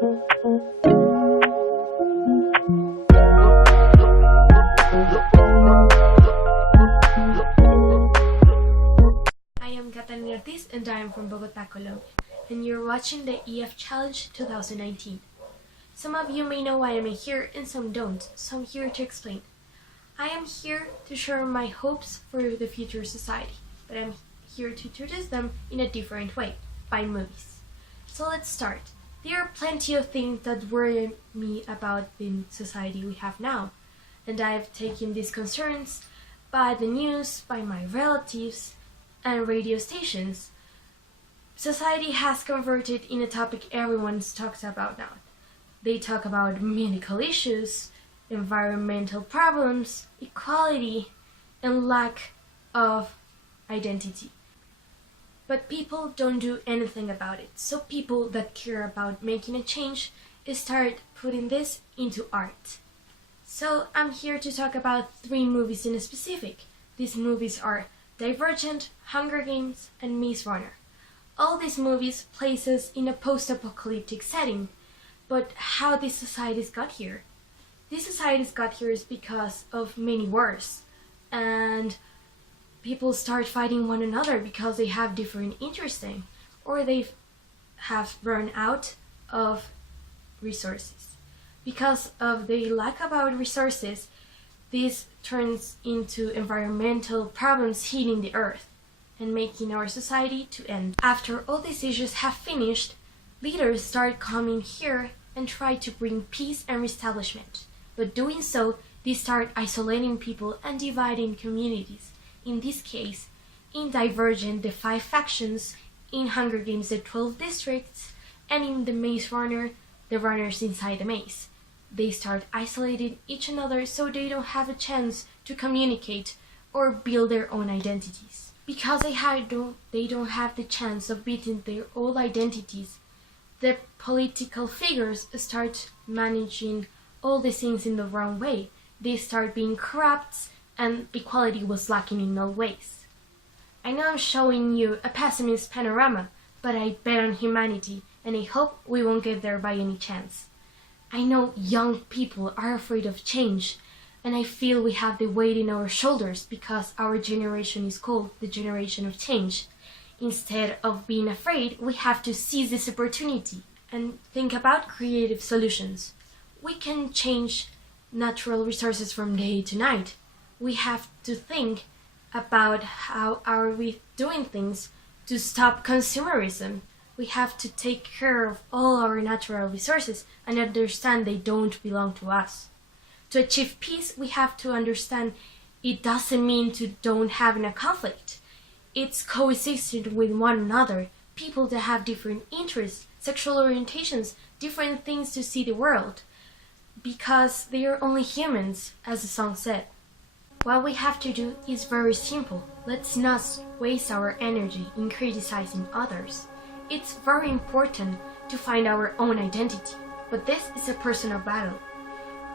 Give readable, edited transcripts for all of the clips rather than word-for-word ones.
I am Catalina Ortiz and I am from Bogota, Colombia, and you're watching the EF Challenge 2019. Some of you may know why I'm here and some don't, so I'm here to explain. I am here to share my hopes for the future society, but I'm here to introduce them in a different way, by movies. So let's start. There are plenty of things that worry me about the society we have now, and I've taken these concerns by the news, by my relatives, and radio stations. Society has converted in a topic everyone talks about now. They talk about medical issues, environmental problems, equality, and lack of identity. But people don't do anything about it. So people that care about making a change start putting this into art. So I'm here to talk about 3 movies in specific. These movies are Divergent, Hunger Games, and Maze Runner. All these movies place us in a post-apocalyptic setting. But how these societies got here? These societies got here is because of many wars, and people start fighting one another because they have different interests, or they have run out of resources. Because of the lack of resources, this turns into environmental problems hitting the earth and making our society to end. After all these issues have finished, leaders start coming here and try to bring peace and reestablishment. But doing so, they start isolating people and dividing communities. In this case, in Divergent, the 5 factions, in Hunger Games, the 12 districts, and in the Maze Runner, the runners inside the maze. They start isolating each another so they don't have a chance to communicate or build their own identities. Because they don't have the chance of building their own identities, the political figures start managing all the things in the wrong way. They start being corrupt, and equality was lacking in all ways. I know I'm showing you a pessimist panorama, but I bet on humanity, and I hope we won't get there by any chance. I know young people are afraid of change, and I feel we have the weight in our shoulders because our generation is called the generation of change. Instead of being afraid, we have to seize this opportunity and think about creative solutions. We can change natural resources from day to night. We have to think about how are we doing things to stop consumerism. We have to take care of all our natural resources and understand they don't belong to us. To achieve peace, we have to understand it doesn't mean to don't having a conflict. It's coexisting with one another, people that have different interests, sexual orientations, different things to see the world. Because they are only humans, as the song said. What we have to do is very simple. Let's not waste our energy in criticizing others. It's very important to find our own identity, but this is a personal battle.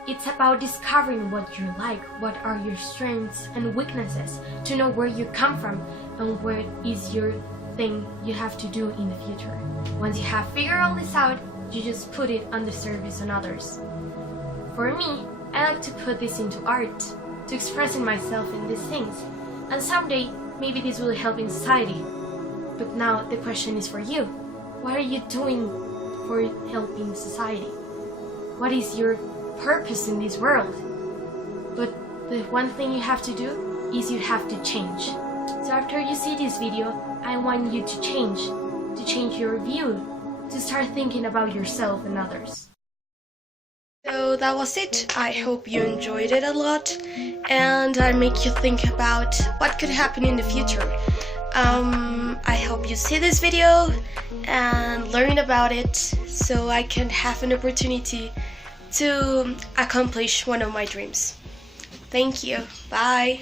It's about discovering what you like, what are your strengths and weaknesses, to know where you come from and what is your thing you have to do in the future. Once you have figured all this out, you just put it on the service on others. For me, I like to put this into art, to expressing myself in these things, and someday maybe this will help in society. But now the question is for you. What are you doing for helping society? What is your purpose in this world? But the one thing you have to do is you have to change. So after you see this video, I want you to change your view, to start thinking about yourself and others. So that was it. I hope you enjoyed it a lot, and I make you think about what could happen in the future. I hope you see this video and learn about it so I can have an opportunity to accomplish one of my dreams. Thank you. Bye.